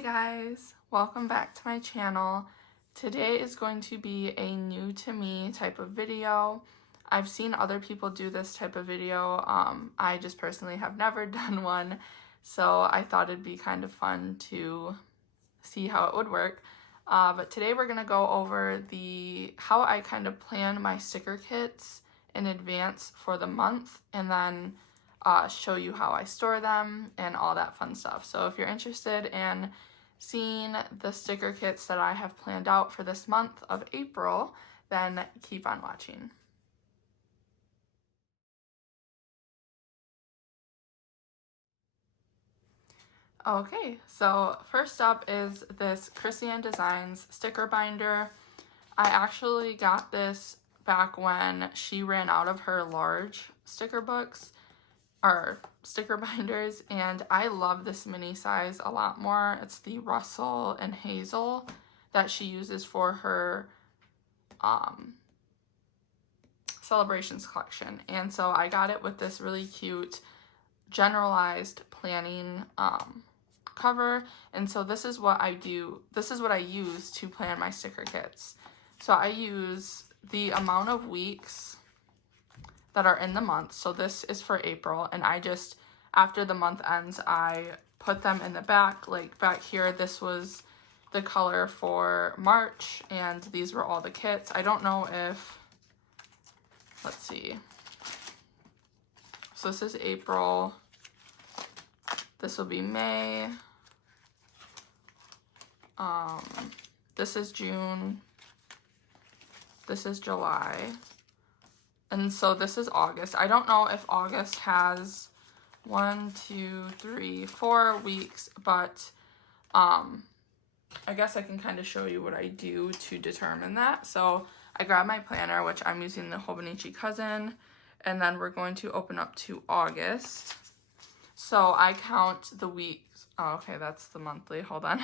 Hey guys, welcome back to my channel. Today is going to be a new to me type of video. I've seen other people do this type of video. I just personally have never done one, so I thought it'd be kind of fun to see how it would work. But today we're gonna go over how I kind of plan my sticker kits in advance for the month, and then show you how I store them and all that fun stuff. So if you're interested in seeing the sticker kits that I have planned out for this month of April, then keep on watching. Okay, so first up is this Christian Designs sticker binder. I actually got this back when she ran out of her large sticker books or sticker binders, and I love this mini size a lot more. It's the Russell and Hazel that she uses for her celebrations collection, and so I got it with this really cute Generalized Planning cover. And so this is what I use to plan my sticker kits. So I use the amount of weeks that are in the month. So this is for April, and I just, after the month ends, I put them in the back. Like back here, this was the color for March, and these were all the kits. I don't know if, let's see. So this is April. This will be May. This is June. This is July. And so this is August. I don't know if August has 1, 2, 3, 4 weeks, but I guess I can kind of show you what I do to determine that. So I grab my planner, which I'm using the Hobonichi Cousin, and then we're going to open up to August. So I count the weeks. Oh, okay, that's the monthly. Hold on.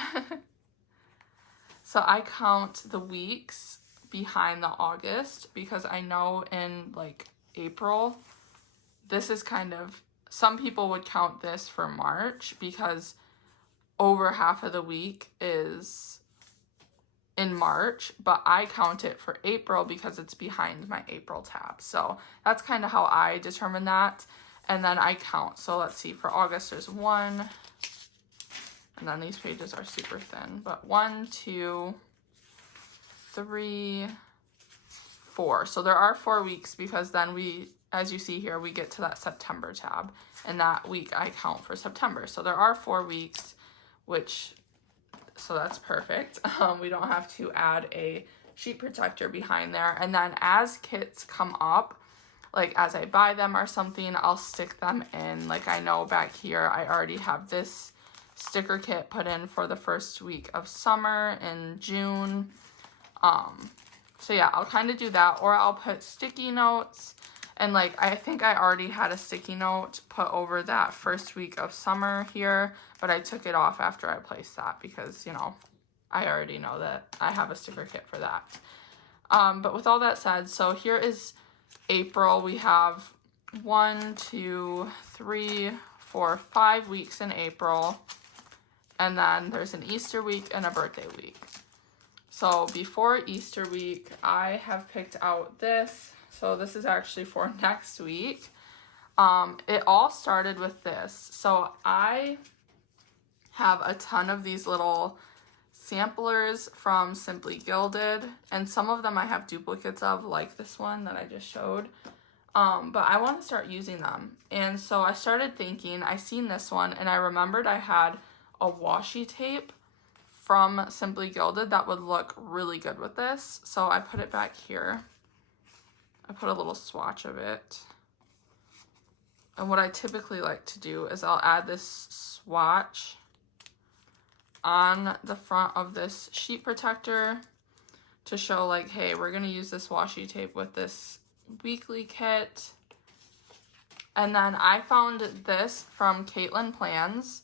So I count the weeks behind the August, because I know in like April, this is kind of, some people would count this for March because over half of the week is in March, but I count it for April because it's behind my April tab. So that's kind of how I determine that. And then I count. So let's see, for August there's 1, and then these pages are super thin, but 1, 2, 3, 4. So there are 4 weeks, because then we, as you see here, we get to that September tab, and that week I count for September. So there are 4 weeks, so that's perfect. We don't have to add a sheet protector behind there. And then as kits come up, like as I buy them or something, I'll stick them in. Like I know back here, I already have this sticker kit put in for the first week of summer in June. So yeah, I'll kind of do that, or I'll put sticky notes, and like I think I already had a sticky note put over that first week of summer here, but I took it off after I placed that because, you know, I already know that I have a sticker kit for that. But with all that said, so here is April. We have 1, 2, 3, 4, 5 weeks in April, and then there's an Easter week and a birthday week. So before Easter week, I have picked out this. So this is actually for next week. It all started with this. So I have a ton of these little samplers from Simply Gilded, and some of them I have duplicates of, like this one that I just showed. But I want to start using them. And so I started thinking, I seen this one, and I remembered I had a washi tape from Simply Gilded that would look really good with this. So I put it back here. I put a little swatch of it. And what I typically like to do is I'll add this swatch on the front of this sheet protector to show like, hey, we're gonna use this washi tape with this weekly kit. And then I found this from Katelyn Plans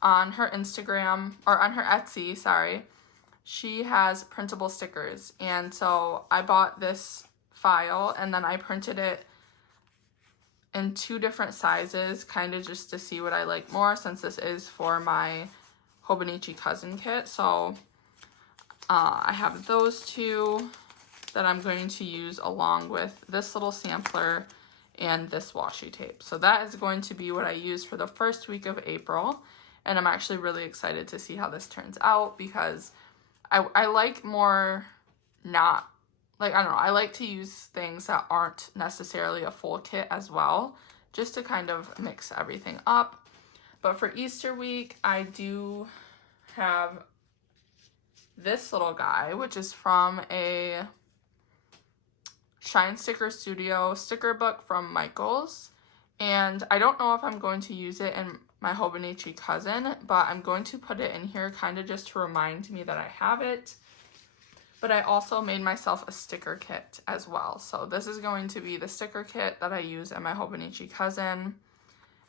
on her Instagram, or on her Etsy, sorry. She has printable stickers, and so I bought this file, and then I printed it in 2 different sizes, kind of just to see what I like more, since this is for my Hobonichi Cousin kit. So I have those two that I'm going to use along with this little sampler and this washi tape. So that is going to be what I use for the first week of April. And I'm actually really excited to see how this turns out, because I like more not, like, I don't know, I like to use things that aren't necessarily a full kit as well, just to kind of mix everything up. But for Easter week, I do have this little guy, which is from a Shine Sticker Studio sticker book from Michaels. And I don't know if I'm going to use it in my Hobonichi Cousin, but I'm going to put it in here kind of just to remind me that I have it. But I also made myself a sticker kit as well. So this is going to be the sticker kit that I use in my Hobonichi Cousin.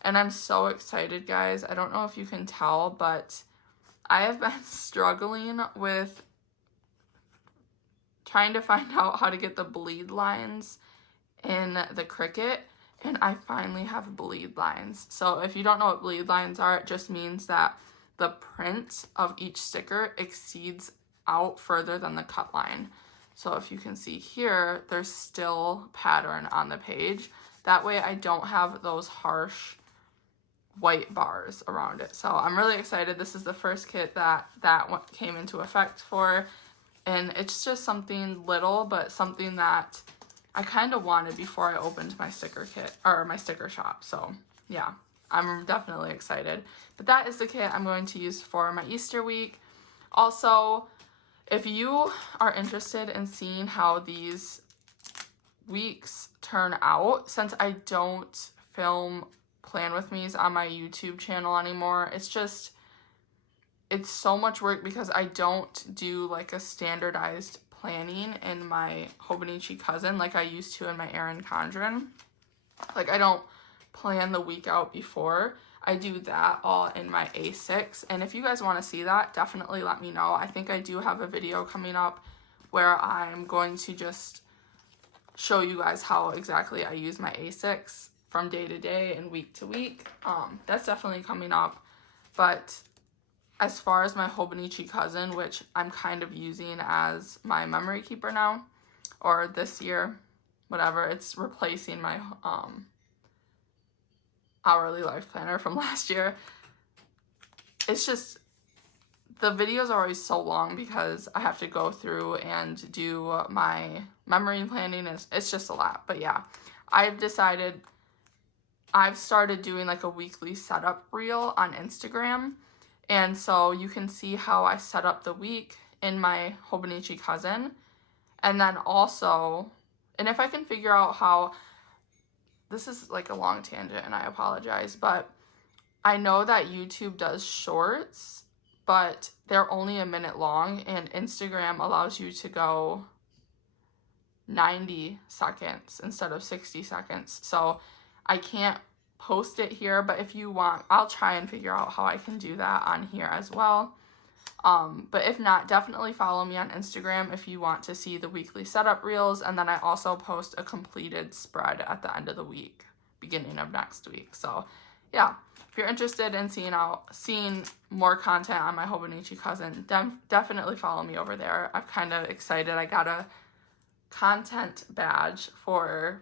And I'm so excited, guys. I don't know if you can tell, but I have been struggling with trying to find out how to get the bleed lines in the Cricut, and I finally have bleed lines. So if you don't know what bleed lines are, it just means that the print of each sticker exceeds out further than the cut line. So if you can see here, there's still pattern on the page. That way I don't have those harsh white bars around it. So I'm really excited. This is the first kit that came into effect for, and it's just something little, but something that I kind of wanted before I opened my sticker kit, or my sticker shop. So yeah, I'm definitely excited. But that is the kit I'm going to use for my Easter week. Also, if you are interested in seeing how these weeks turn out, since I don't film plan with me's on my YouTube channel anymore, it's so much work because I don't do like a standardized planning in my Hobonichi Cousin like I used to in my Erin Condren. Like, I don't plan the week out before. I do that all in my A6. And if you guys want to see that, definitely let me know. I think I do have a video coming up where I'm going to just show you guys how exactly I use my A6 from day to day and week to week. That's definitely coming up. But as far as my Hobonichi Cousin, which I'm kind of using as my memory keeper now, or this year, whatever, it's replacing my hourly life planner from last year. It's just, the videos are always so long because I have to go through and do my memory planning. It's just a lot. But yeah, I've started doing like a weekly setup reel on Instagram. And so you can see how I set up the week in my Hobonichi Cousin. And then also, and if I can figure out how, this is like a long tangent and I apologize, but I know that YouTube does shorts, but they're only a minute long, and Instagram allows you to go 90 seconds instead of 60 seconds. So I can't post it here, but if you want, I'll try and figure out how I can do that on here as well. But if not, definitely follow me on Instagram if you want to see the weekly setup reels. And then I also post a completed spread at the end of the week, beginning of next week. So yeah, if you're interested in seeing more content on my Hobonichi Cousin, definitely follow me over there. I'm kind of excited. I got a content badge for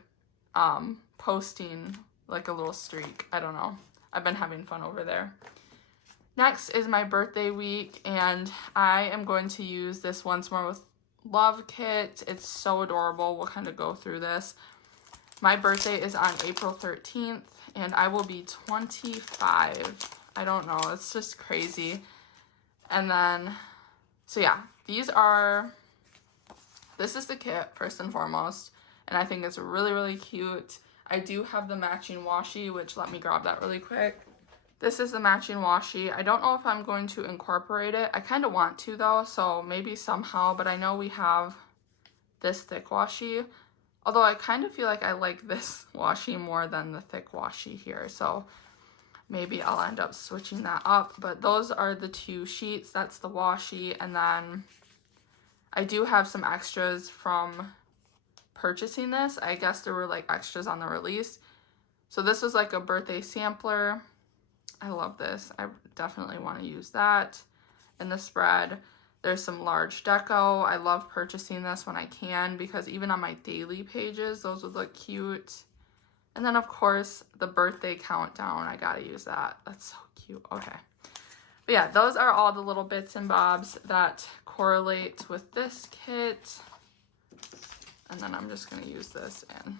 posting like a little streak. I don't know. I've been having fun over there. Next is my birthday week, and I am going to use this Once More with Love kit. It's so adorable. We'll kind of go through this. My birthday is on April 13th, and I will be 25. I don't know. It's just crazy. And then, so yeah, this is the kit first and foremost, and I think it's really, really cute. I do have the matching washi, which let me grab that really quick. This is the matching washi. I don't know if I'm going to incorporate it. I kind of want to though, so maybe somehow, but I know we have this thick washi. Although I kind of feel like I like this washi more than the thick washi here, so maybe I'll end up switching that up. But those are the two sheets. That's the washi, and then I do have some extras from purchasing this. I guess there were like extras on the release. So this was like a birthday sampler. I love this. I definitely want to use that. In the spread, there's some large deco. I love purchasing this when I can because even on my daily pages, those would look cute. And then, of course, the birthday countdown. I gotta use that. That's so cute. Okay. But yeah, those are all the little bits and bobs that correlate with this kit. And then I'm just going to use this, and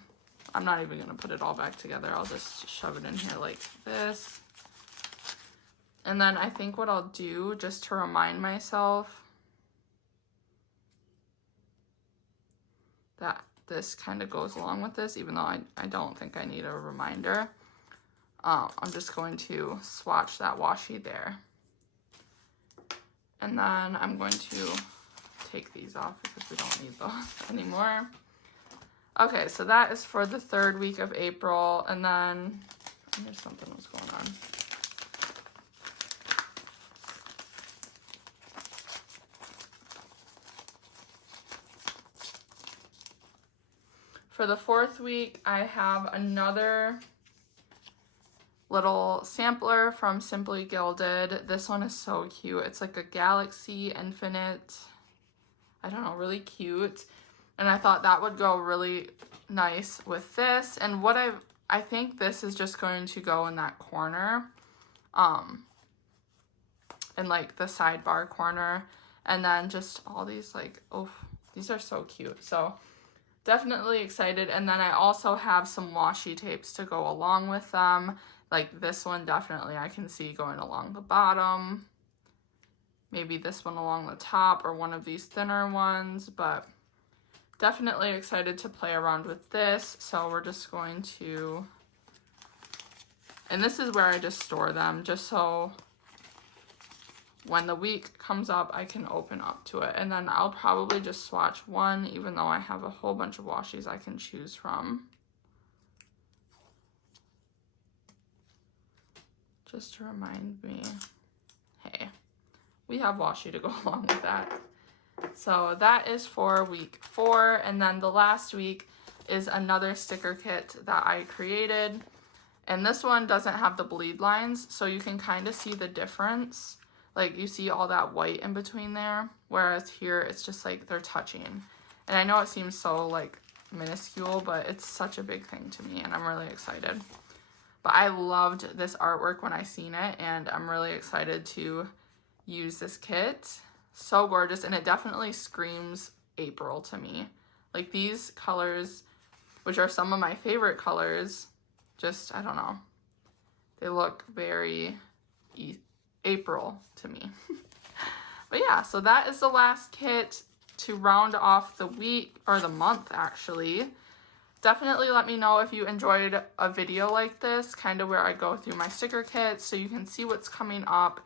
I'm not even going to put it all back together. I'll just shove it in here like this. And then I think what I'll do, just to remind myself that this kind of goes along with this, even though I don't think I need a reminder, I'm just going to swatch that washi there. And then I'm going to take these off because we don't need those anymore. Okay, so that is for the 3rd week of April. And then, there's something was going on. For the 4th week, I have another little sampler from Simply Gilded. This one is so cute. It's like a galaxy infinite, I don't know, really cute. And I thought that would go really nice with this. And what I think this is just going to go in that corner, in like the sidebar corner. And then just all these like, oh, these are so cute. So definitely excited. And then I also have some washi tapes to go along with them. Like this one, definitely I can see going along the bottom. Maybe this one along the top or one of these thinner ones, but definitely excited to play around with this. So we're just going to, and this is where I just store them just so when the week comes up, I can open up to it. And then I'll probably just swatch one, even though I have a whole bunch of washies I can choose from. Just to remind me, hey, we have washi to go along with that. So that is for week 4. And then the last week is another sticker kit that I created. And this one doesn't have the bleed lines, so you can kind of see the difference. Like you see all that white in between there, whereas here it's just like they're touching. And I know it seems so like minuscule, but it's such a big thing to me and I'm really excited. But I loved this artwork when I seen it, and I'm really excited to use this kit. So gorgeous, and it definitely screams April to me. Like these colors, which are some of my favorite colors, just, I don't know. They look very April to me. But yeah, so that is the last kit to round off the week, or the month actually. Definitely let me know if you enjoyed a video like this, kind of where I go through my sticker kits so you can see what's coming up.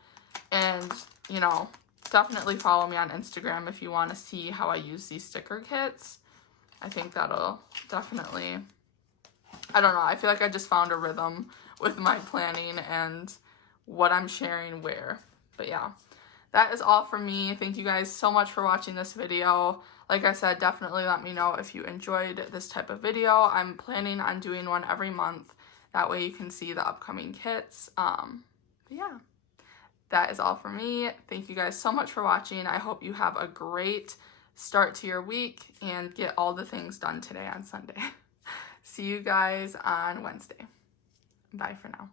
And, you know, definitely follow me on Instagram if you want to see how I use these sticker kits. I think that'll definitely, I don't know, I feel like I just found a rhythm with my planning and what I'm sharing where. But yeah, that is all from me. Thank you guys so much for watching this video. Like I said, definitely let me know if you enjoyed this type of video. I'm planning on doing one every month. That way you can see the upcoming kits. But yeah, that is all for me. Thank you guys so much for watching. I hope you have a great start to your week and get all the things done today on Sunday. See you guys on Wednesday. Bye for now.